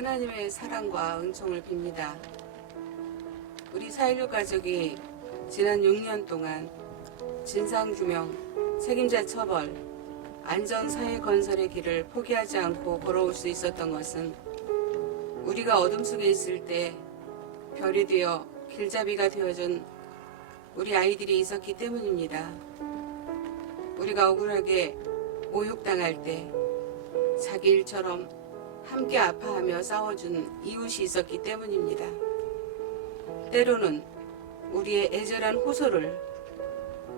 하나님의 사랑과 은총을 빕니다. 우리 4.16 가족이 지난 6년 동안 진상규명, 책임자 처벌, 안전사회 건설의 길을 포기하지 않고 걸어올 수 있었던 것은 우리가 어둠 속에 있을 때 별이 되어 길잡이가 되어준 우리 아이들이 있었기 때문입니다. 우리가 억울하게 모욕당할 때 자기 일처럼 함께 아파하며 싸워준 이웃이 있었기 때문입니다. 때로는 우리의 애절한 호소를,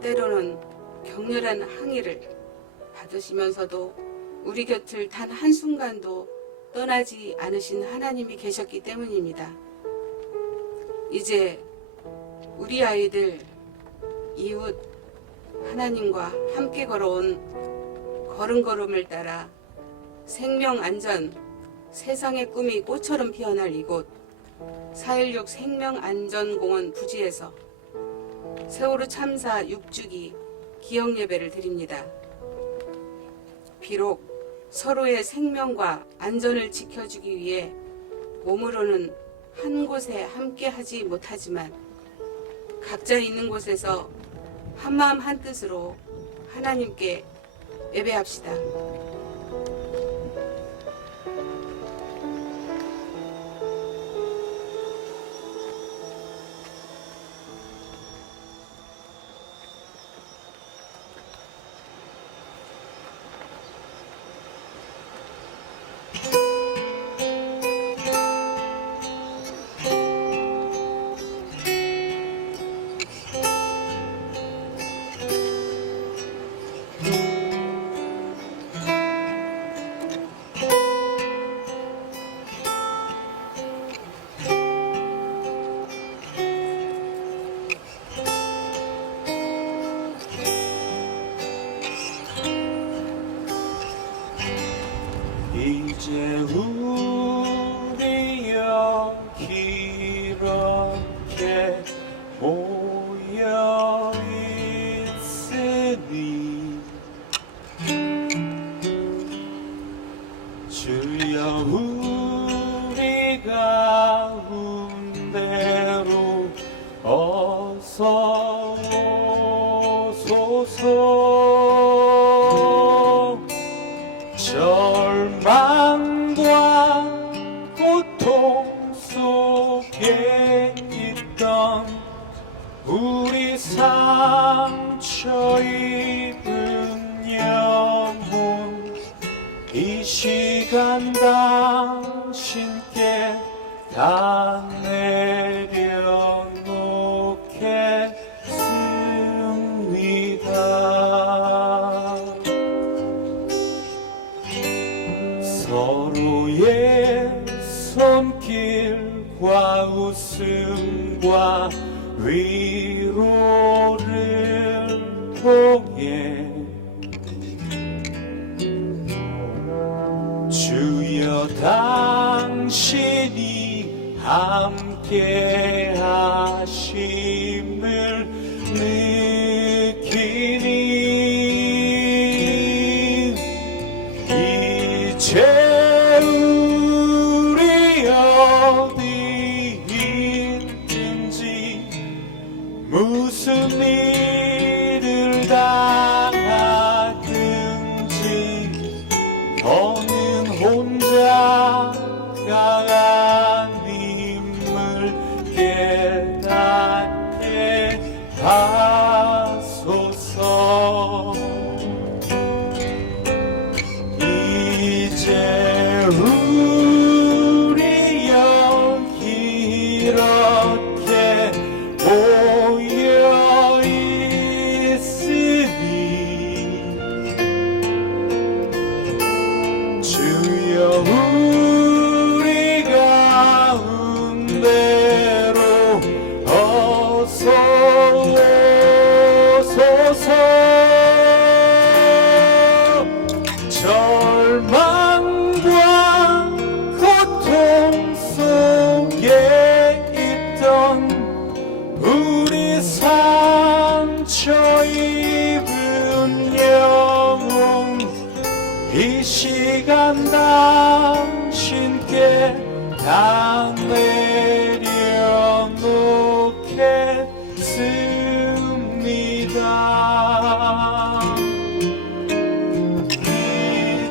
때로는 격렬한 항의를 받으시면서도 우리 곁을 단 한순간도 떠나지 않으신 하나님이 계셨기 때문입니다. 이제 우리 아이들, 이웃, 하나님과 함께 걸어온 걸음걸음을 따라 생명 안전, 세상의 꿈이 꽃처럼 피어날 이곳 4.16 생명안전공원 부지에서 세월호 참사 6주기 기억예배를 드립니다. 비록 서로의 생명과 안전을 지켜주기 위해 몸으로는 한 곳에 함께 하지 못하지만 각자 있는 곳에서 한마음 한뜻으로 하나님께 예배합시다. 이제 우리 여기 이렇게 모여 있으니 주여 우리 가운데로 어서 오소서. 절망과 고통 속에 있던 우리 상처 입은 영혼 이 시간 당신께 다 내려놓겠습니다. 서로의 손길과 웃음과 위로를 통해 주여 당신이 함께 하심을 느끼니 이제 우리 어디 있든지 무슨 일을 당하든지 더는 혼자가 아님을 깨닫게 하소서. 이제 우리 여기 이렇게 모여 있으니 주여 우리 가운데로 어서 오소서. 절망과 고통 속에 있던 우리 상처 입은 영혼 이 시간 당신께 다 내려놓겠습니다.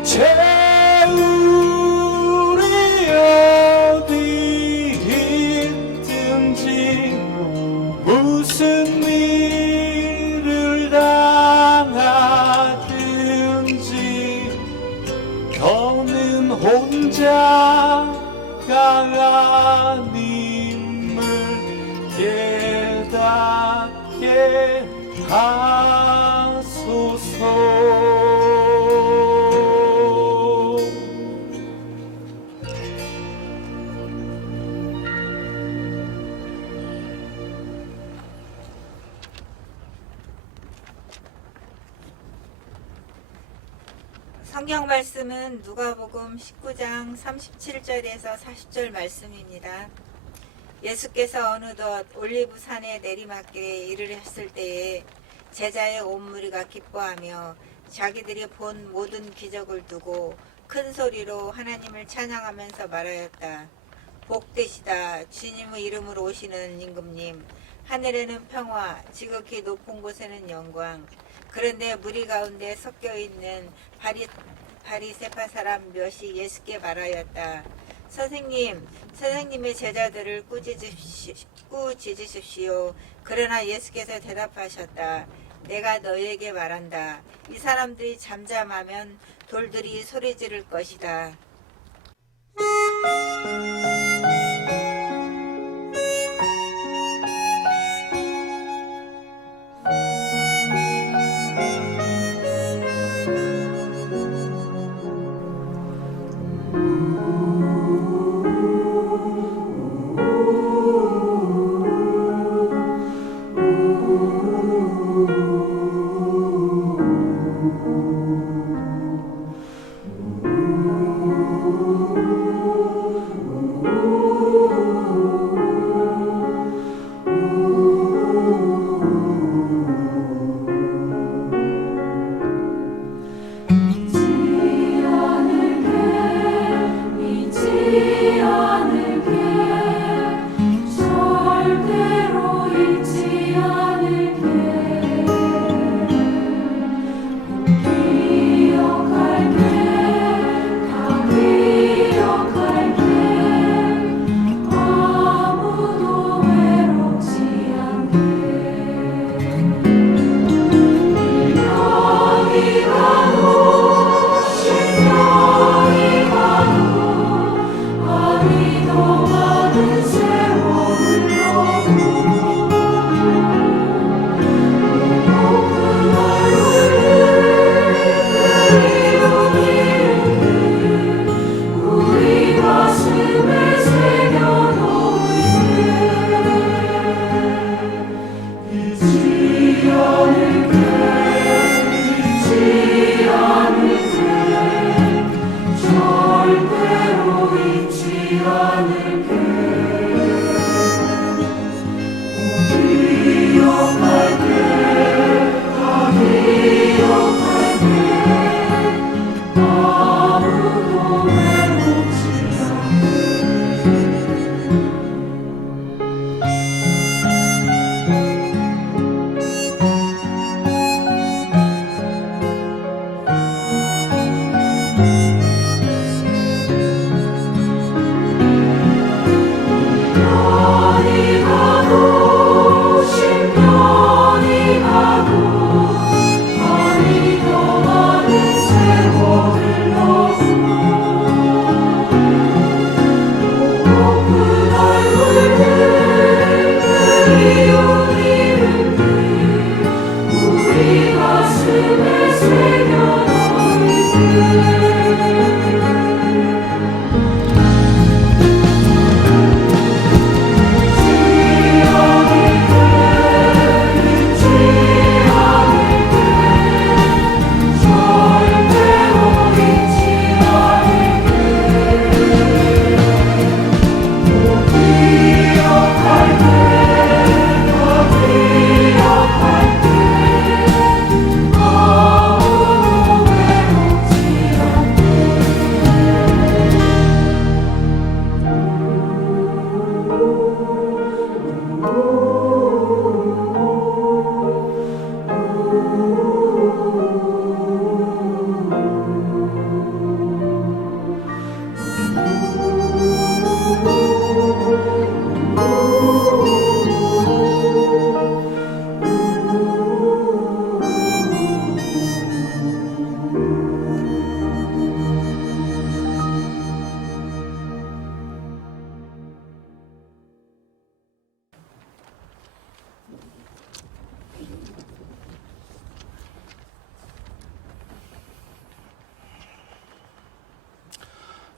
이제 우리 어디 있든지 무슨 일을 당하든지 더는 혼자가 아님을 깨닫게 하소서. 성경 말씀은 누가복음 19장 37절에서 40절 말씀입니다. 예수께서 어느덧 올리브산의 내리막길에 이르렀을 때에 제자의 온 무리가 기뻐하며 자기들이 본 모든 기적을 두고 큰 소리로 하나님을 찬양하면서 말하였다. 복되시다 주님의 이름으로 오시는 임금님, 하늘에는 평화, 지극히 높은 곳에는 영광. 그런데 무리 가운데 섞여 있는 바리새파 사람 몇이 예수께 말하였다. 선생님의 제자들을 꾸짖으십시오. 그러나 예수께서 대답하셨다. 내가 너희에게 말한다. 이 사람들이 잠잠하면 돌들이 소리 지를 것이다.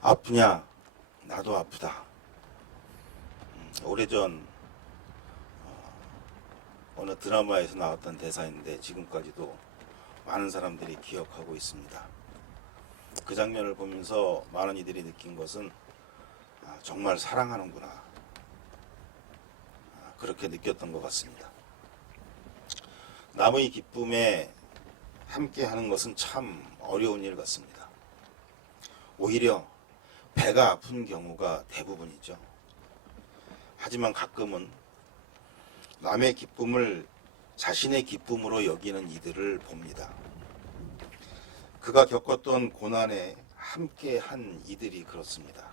아프냐? 나도 아프다. 오래전 어느 드라마에서 나왔던 대사인데 지금까지도 많은 사람들이 기억하고 있습니다. 그 장면을 보면서 많은 이들이 느낀 것은 정말 사랑하는구나, 그렇게 느꼈던 것 같습니다. 남의 기쁨에 함께 하는 것은 참 어려운 일 같습니다. 오히려 배가 아픈 경우가 대부분이죠. 하지만 가끔은 남의 기쁨을 자신의 기쁨으로 여기는 이들을 봅니다. 그가 겪었던 고난에 함께 한 이들이 그렇습니다.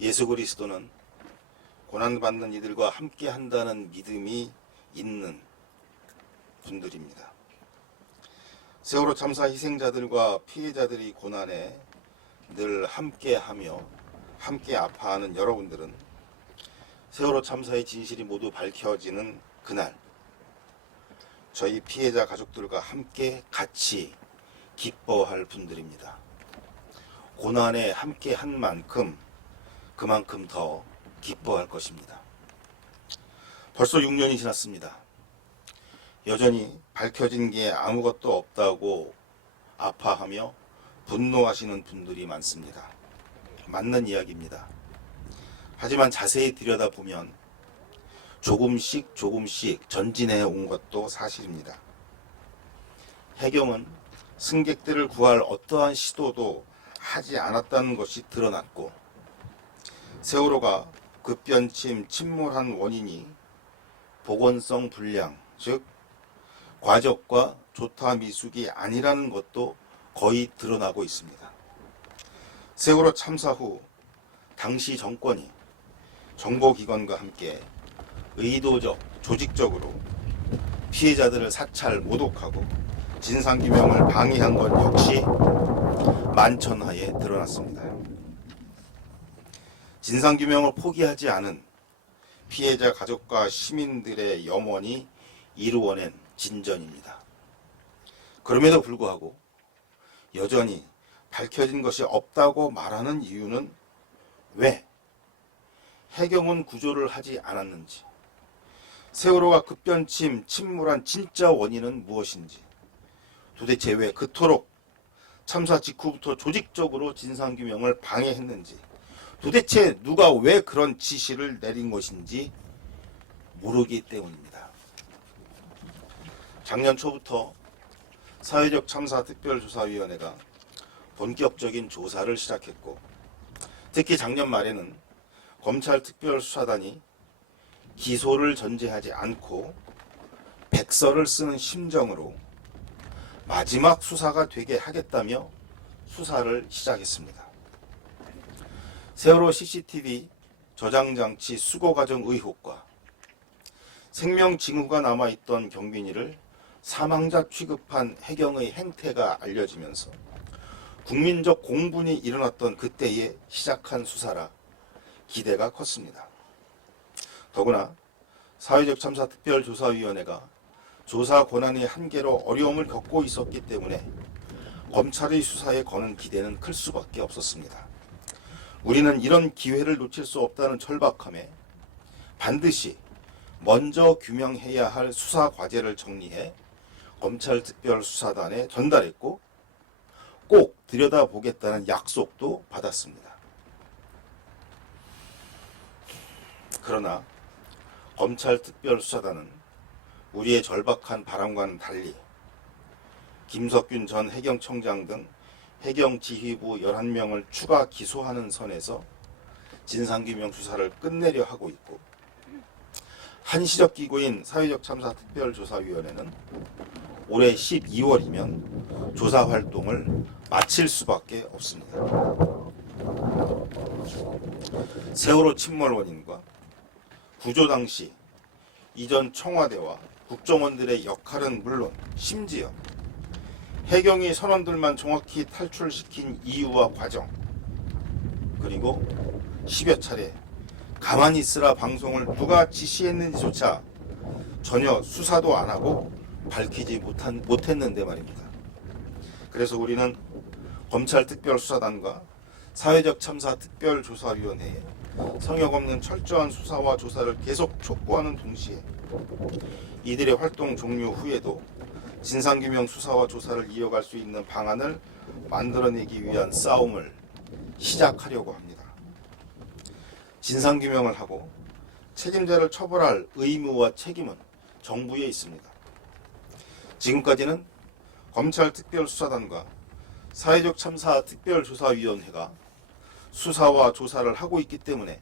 예수 그리스도는 고난받는 이들과 함께 한다는 믿음이 있는 분들입니다. 세월호 참사 희생자들과 피해자들이 고난에 늘 함께하며 함께 아파하는 여러분들은 세월호 참사의 진실이 모두 밝혀지는 그날 저희 피해자 가족들과 함께 같이 기뻐할 분들입니다. 고난에 함께 한 만큼 그만큼 더 기뻐할 것입니다. 벌써 6년이 지났습니다. 여전히 밝혀진 게 아무것도 없다고 아파하며 분노하시는 분들이 많습니다. 맞는 이야기입니다. 하지만 자세히 들여다보면 조금씩 전진해 온 것도 사실입니다. 해경은 승객들을 구할 어떠한 시도도 하지 않았다는 것이 드러났고, 세월호가 급변침 침몰한 원인이 보건성 불량, 즉 과적과 조타 미숙이 아니라는 것도 거의 드러나고 있습니다. 세월호 참사 후 당시 정권이 정보기관과 함께 의도적, 조직적으로 피해자들을 사찰, 모독하고 진상규명을 방해한 것 역시 만천하에 드러났습니다. 진상규명을 포기하지 않은 피해자 가족과 시민들의 염원이 이루어낸 진전입니다. 그럼에도 불구하고 여전히 밝혀진 것이 없다고 말하는 이유는 왜? 해경은 구조를 하지 않았는지, 세월호가 급변침, 침몰한 진짜 원인은 무엇인지, 도대체 왜 그토록 참사 직후부터 조직적으로 진상규명을 방해했는지, 도대체 누가 왜 그런 지시를 내린 것인지 모르기 때문입니다. 작년 초부터 사회적 참사 특별조사위원회가 본격적인 조사를 시작했고, 특히 작년 말에는 검찰 특별수사단이 기소를 전제하지 않고 백서를 쓰는 심정으로 마지막 수사가 되게 하겠다며 수사를 시작했습니다. 세월호 CCTV 저장장치 수거 과정 의혹과 생명 징후가 남아있던 경비니를 사망자 취급한 해경의 행태가 알려지면서 국민적 공분이 일어났던 그때에 시작한 수사라 기대가 컸습니다. 더구나 사회적 참사 특별조사위원회가 조사 권한의 한계로 어려움을 겪고 있었기 때문에 검찰의 수사에 거는 기대는 클 수밖에 없었습니다. 우리는 이런 기회를 놓칠 수 없다는 절박함에 반드시 먼저 규명해야 할 수사 과제를 정리해 검찰 특별수사단에 전달했고, 꼭 들여다보겠다는 약속도 받았습니다. 그러나 검찰 특별수사단은 우리의 절박한 바람과는 달리 김석균 전 해경청장 등 해경지휘부 11명을 추가 기소하는 선에서 진상규명 수사를 끝내려 하고 있고, 한시적 기구인 사회적 참사 특별조사위원회는 올해 12월이면 조사 활동을 마칠 수밖에 없습니다. 세월호 침몰 원인과 구조 당시 이전 청와대와 국정원들의 역할은 물론 심지어 해경이 선원들만 정확히 탈출시킨 이유와 과정, 그리고 10여 차례 가만히 있으라 방송을 누가 지시했는지조차 전혀 수사도 안 하고 밝히지 못했는데 말입니다. 그래서 우리는 검찰 특별수사단과 사회적 참사 특별조사위원회에 성역 없는 철저한 수사와 조사를 계속 촉구하는 동시에 이들의 활동 종료 후에도 진상규명 수사와 조사를 이어갈 수 있는 방안을 만들어내기 위한 싸움을 시작하려고 합니다. 진상규명을 하고 책임자를 처벌할 의무와 책임은 정부에 있습니다. 지금까지는 검찰특별수사단과 사회적 참사 특별조사위원회가 수사와 조사를 하고 있기 때문에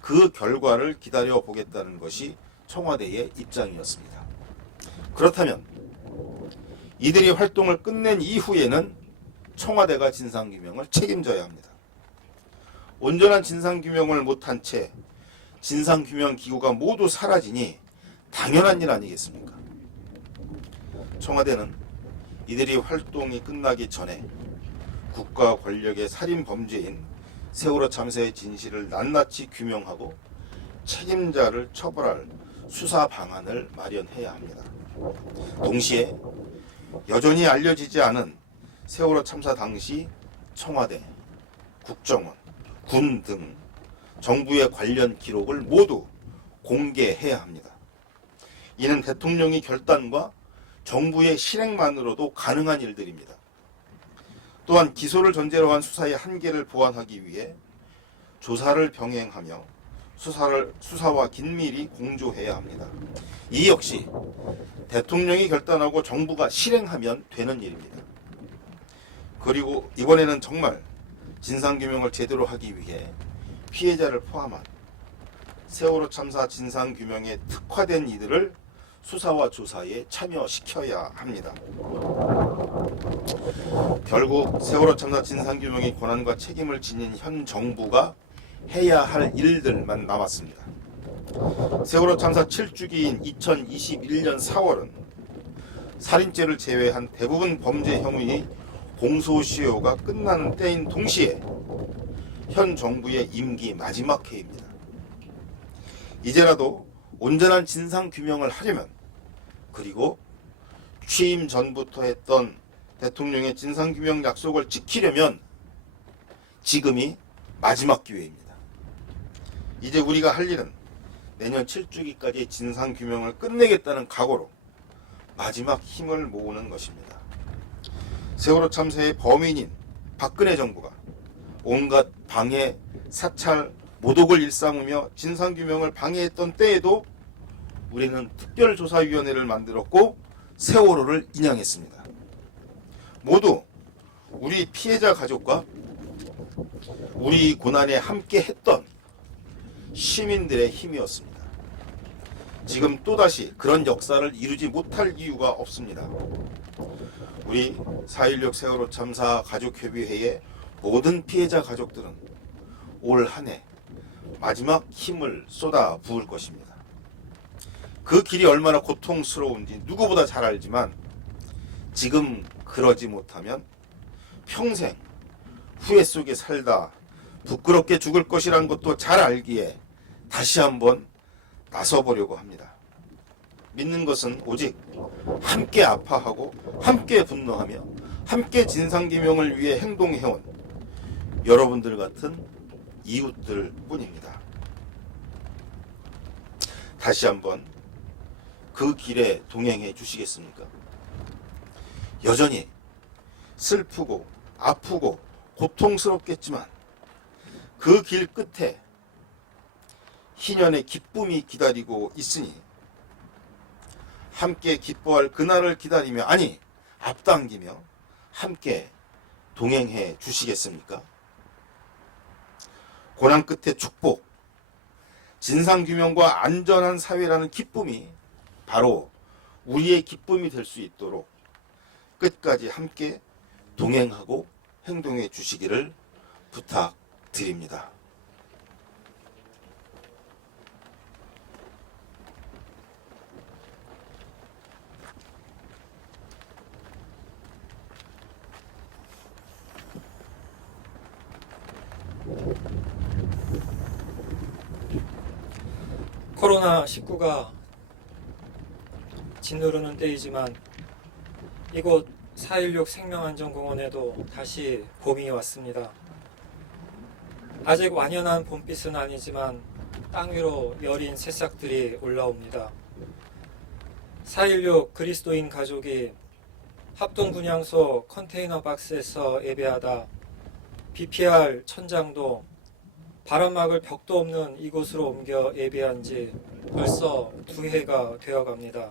그 결과를 기다려보겠다는 것이 청와대의 입장이었습니다. 그렇다면 이들이 활동을 끝낸 이후에는 청와대가 진상규명을 책임져야 합니다. 온전한 진상규명을 못한 채 진상규명기구가 모두 사라지니 당연한 일 아니겠습니까? 청와대는 이들이 활동이 끝나기 전에 국가 권력의 살인 범죄인 세월호 참사의 진실을 낱낱이 규명하고 책임자를 처벌할 수사 방안을 마련해야 합니다. 동시에 여전히 알려지지 않은 세월호 참사 당시 청와대, 국정원, 군 등 정부의 관련 기록을 모두 공개해야 합니다. 이는 대통령의 결단과 정부의 실행만으로도 가능한 일들입니다. 또한 기소를 전제로 한 수사의 한계를 보완하기 위해 조사를 병행하며 수사와 긴밀히 공조해야 합니다. 이 역시 대통령이 결단하고 정부가 실행하면 되는 일입니다. 그리고 이번에는 정말 진상규명을 제대로 하기 위해 피해자를 포함한 세월호 참사 진상규명에 특화된 이들을 수사와 조사에 참여시켜야 합니다. 결국 세월호 참사 진상규명의 권한과 책임을 지닌 현 정부가 해야 할 일들만 남았습니다. 세월호 참사 7주기인 2021년 4월은 살인죄를 제외한 대부분 범죄 혐의 공소시효가 끝나는 때인 동시에 현 정부의 임기 마지막 해입니다. 이제라도 온전한 진상규명을 하려면, 그리고 취임 전부터 했던 대통령의 진상규명 약속을 지키려면 지금이 마지막 기회입니다. 이제 우리가 할 일은 내년 7주기까지 진상규명을 끝내겠다는 각오로 마지막 힘을 모으는 것입니다. 세월호 참사의 범인인 박근혜 정부가 온갖 방해, 사찰, 모독을 일삼으며 진상규명을 방해했던 때에도 우리는 특별조사위원회를 만들었고 세월호를 인양했습니다. 모두 우리 피해자 가족과 우리 고난에 함께 했던 시민들의 힘이었습니다. 지금 또다시 그런 역사를 이루지 못할 이유가 없습니다. 우리 4.16 세월호 참사 가족협의회의 모든 피해자 가족들은 올 한 해 마지막 힘을 쏟아 부을 것입니다. 그 길이 얼마나 고통스러운지 누구보다 잘 알지만 지금 그러지 못하면 평생 후회 속에 살다 부끄럽게 죽을 것이란 것도 잘 알기에 다시 한번 나서보려고 합니다. 믿는 것은 오직 함께 아파하고 함께 분노하며 함께 진상규명을 위해 행동해온 여러분들 같은 이웃들 뿐입니다. 다시 한번 그 길에 동행해 주시겠습니까? 여전히 슬프고 아프고 고통스럽겠지만 그 길 끝에 희년의 기쁨이 기다리고 있으니 함께 기뻐할 그날을 기다리며, 아니 앞당기며 함께 동행해 주시겠습니까? 고난 끝에 축복, 진상규명과 안전한 사회라는 기쁨이 바로 우리의 기쁨이 될 수 있도록 끝까지 함께 동행하고 행동해 주시기를 부탁드립니다. 코로나19가 짓누르는 때이지만 이곳 4.16 생명안전공원에도 다시 봄이 왔습니다. 아직 완연한 봄빛은 아니지만 땅 위로 여린 새싹들이 올라옵니다. 4.16 그리스도인 가족이 합동분향소 컨테이너 박스에서 예배하다 BPR 천장도 바람막을 벽도 없는 이곳으로 옮겨 예배한 지 벌써 2해가 되어갑니다.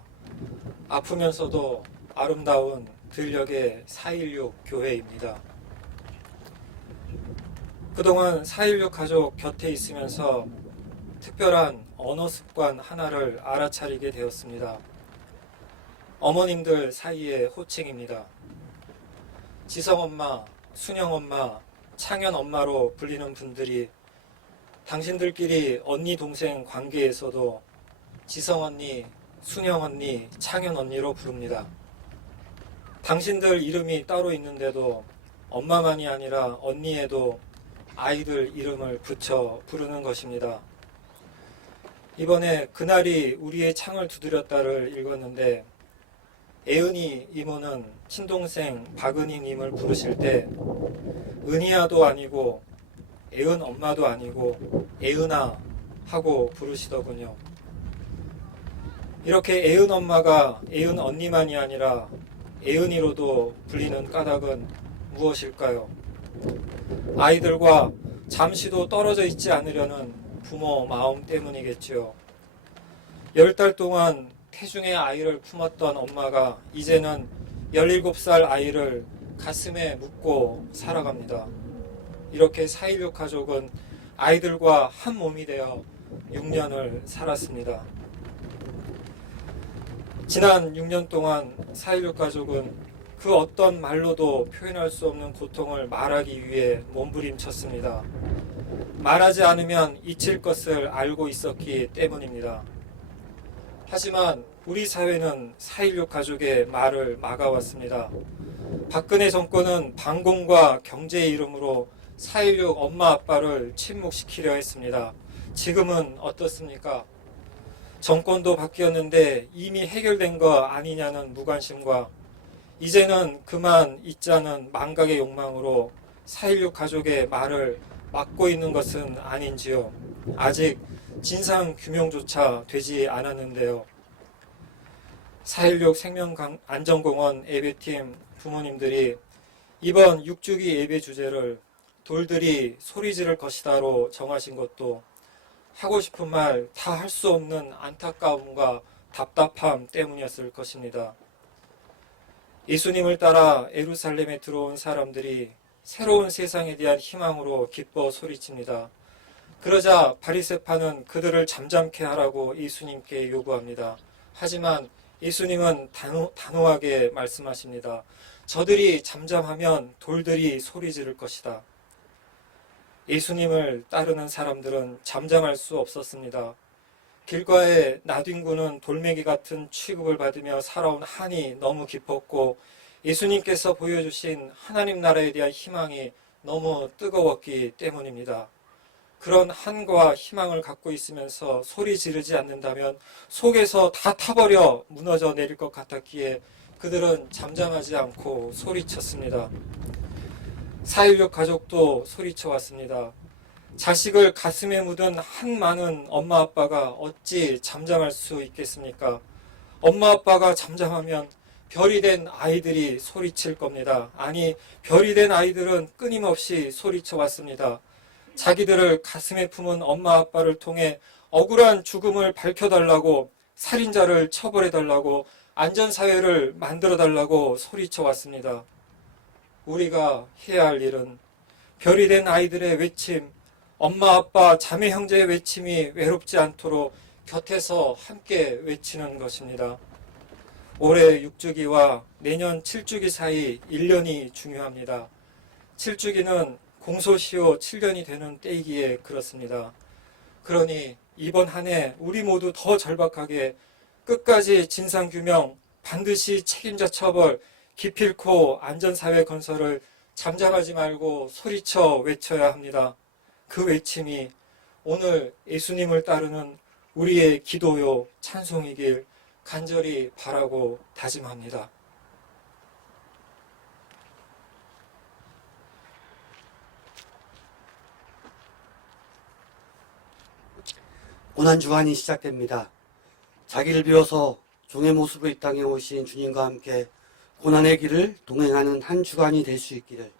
아프면서도 아름다운 들녘의 4.16 교회입니다. 그동안 4.16 가족 곁에 있으면서 특별한 언어 습관 하나를 알아차리게 되었습니다. 어머님들 사이의 호칭입니다. 지성엄마, 순영엄마, 창현엄마로 불리는 분들이 당신들끼리 언니 동생 관계에서도 지성언니, 순영언니, 창현언니로 부릅니다. 당신들 이름이 따로 있는데도 엄마만이 아니라 언니에도 아이들 이름을 붙여 부르는 것입니다. 이번에 그날이 우리의 창을 두드렸다를 읽었는데 애은이 이모는 친동생 박은희님을 부르실 때 은희야도 아니고 애은 엄마도 아니고 애은아 하고 부르시더군요. 이렇게 애은 엄마가 애은 언니만이 아니라 애은이로도 불리는 까닭은 무엇일까요? 아이들과 잠시도 떨어져 있지 않으려는 부모 마음 때문이겠지요. 10달 동안 태중의 아이를 품었던 엄마가 이제는 17살 아이를 가슴에 묻고 살아갑니다. 이렇게 4.16 가족은 아이들과 한 몸이 되어 6년을 살았습니다. 지난 6년 동안 4.16 가족은 그 어떤 말로도 표현할 수 없는 고통을 말하기 위해 몸부림쳤습니다. 말하지 않으면 잊힐 것을 알고 있었기 때문입니다. 하지만 우리 사회는 4.16 가족의 말을 막아왔습니다. 박근혜 정권은 방공과 경제의 이름으로 4.16 엄마 아빠를 침묵시키려 했습니다. 지금은 어떻습니까? 정권도 바뀌었는데 이미 해결된 거 아니냐는 무관심과 이제는 그만 잊자는 망각의 욕망으로 4.16 가족의 말을 막고 있는 것은 아닌지요. 아직 진상규명조차 되지 않았는데요. 4.16 생명안전공원 예배팀 부모님들이 이번 6주기 예배 주제를 돌들이 소리 지를 것이다로 정하신 것도 하고 싶은 말 다 할 수 없는 안타까움과 답답함 때문이었을 것입니다. 예수님을 따라 예루살렘에 들어온 사람들이 새로운 세상에 대한 희망으로 기뻐 소리칩니다. 그러자 바리새파는 그들을 잠잠케 하라고 예수님께 요구합니다. 하지만 예수님은 단호하게 말씀하십니다. 저들이 잠잠하면 돌들이 소리 지를 것이다. 예수님을 따르는 사람들은 잠잠할 수 없었습니다. 길가에 나뒹구는 돌멩이 같은 취급을 받으며 살아온 한이 너무 깊었고 예수님께서 보여주신 하나님 나라에 대한 희망이 너무 뜨거웠기 때문입니다. 그런 한과 희망을 갖고 있으면서 소리 지르지 않는다면 속에서 다 타버려 무너져 내릴 것 같았기에 그들은 잠잠하지 않고 소리쳤습니다. 4.16 가족도 소리쳐왔습니다. 자식을 가슴에 묻은 한 많은 엄마 아빠가 어찌 잠잠할 수 있겠습니까? 엄마 아빠가 잠잠하면 별이 된 아이들이 소리칠 겁니다. 아니, 별이 된 아이들은 끊임없이 소리쳐왔습니다. 자기들을 가슴에 품은 엄마 아빠를 통해 억울한 죽음을 밝혀달라고, 살인자를 처벌해달라고, 안전사회를 만들어달라고 소리쳐왔습니다. 우리가 해야 할 일은 별이 된 아이들의 외침, 엄마 아빠 자매 형제의 외침이 외롭지 않도록 곁에서 함께 외치는 것입니다. 올해 6주기와 내년 7주기 사이 1년이 중요합니다. 7주기는 공소시효 7년이 되는 때이기에 그렇습니다. 그러니 이번 한 해 우리 모두 더 절박하게 끝까지 진상규명, 반드시 책임자 처벌, 기필코 안전사회 건설을 잠잠하지 말고 소리쳐 외쳐야 합니다. 그 외침이 오늘 예수님을 따르는 우리의 기도요 찬송이길 간절히 바라고 다짐합니다. 고난주간이 시작됩니다. 자기를 비워서 종의 모습으로 이 땅에 오신 주님과 함께 고난의 길을 동행하는 한 주간이 될 수 있기를,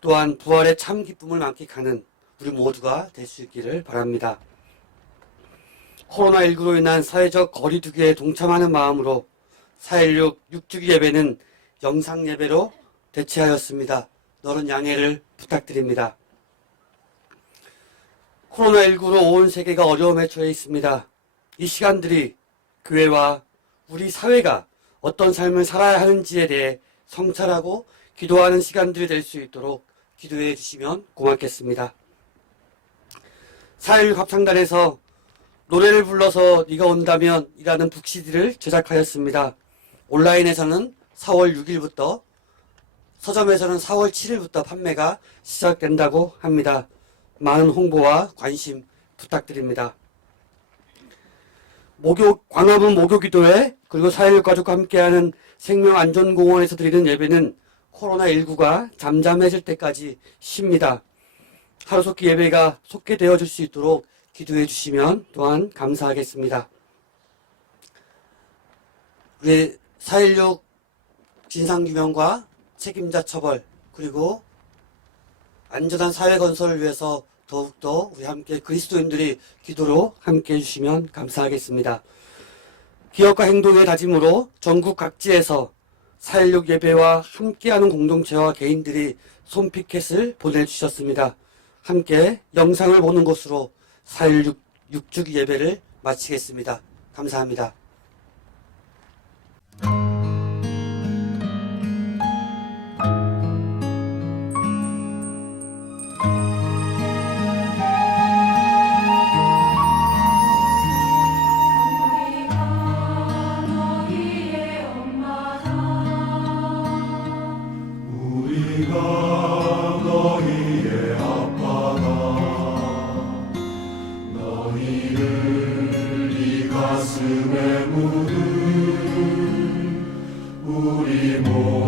또한 부활의 참 기쁨을 만끽하는 우리 모두가 될 수 있기를 바랍니다. 코로나19로 인한 사회적 거리두기에 동참하는 마음으로 4.16 6주기 예배는 영상 예배로 대체하였습니다. 너른 양해를 부탁드립니다. 코로나19로 온 세계가 어려움에 처해 있습니다. 이 시간들이 교회와 우리 사회가 어떤 삶을 살아야 하는지에 대해 성찰하고 기도하는 시간들이 될 수 있도록 기도해 주시면 고맙겠습니다. 4.16 합창단에서 노래를 불러서 네가 온다면 이라는 북CD를 제작하였습니다. 온라인에서는 4월 6일부터, 서점에서는 4월 7일부터 판매가 시작된다고 합니다. 많은 홍보와 관심 부탁드립니다. 광화문 목요기도회 그리고 4.16 가족과 함께하는 생명안전공원에서 드리는 예배는 코로나19가 잠잠해질 때까지 쉽니다. 하루속기 예배가 속게 되어줄 수 있도록 기도해 주시면 또한 감사하겠습니다. 우리 4.16 진상규명과 책임자 처벌 그리고 안전한 사회 건설을 위해서 더욱더 우리 함께 그리스도인들이 기도로 함께 해주시면 감사하겠습니다. 기업과 행동의 다짐으로 전국 각지에서 4.16 예배와 함께하는 공동체와 개인들이 손피켓을 보내주셨습니다. 함께 영상을 보는 것으로 4.16 6주기 예배를 마치겠습니다. 감사합니다. 우리가 너희의 아빠다. 너희를 이 가슴에 묻은 우리 모두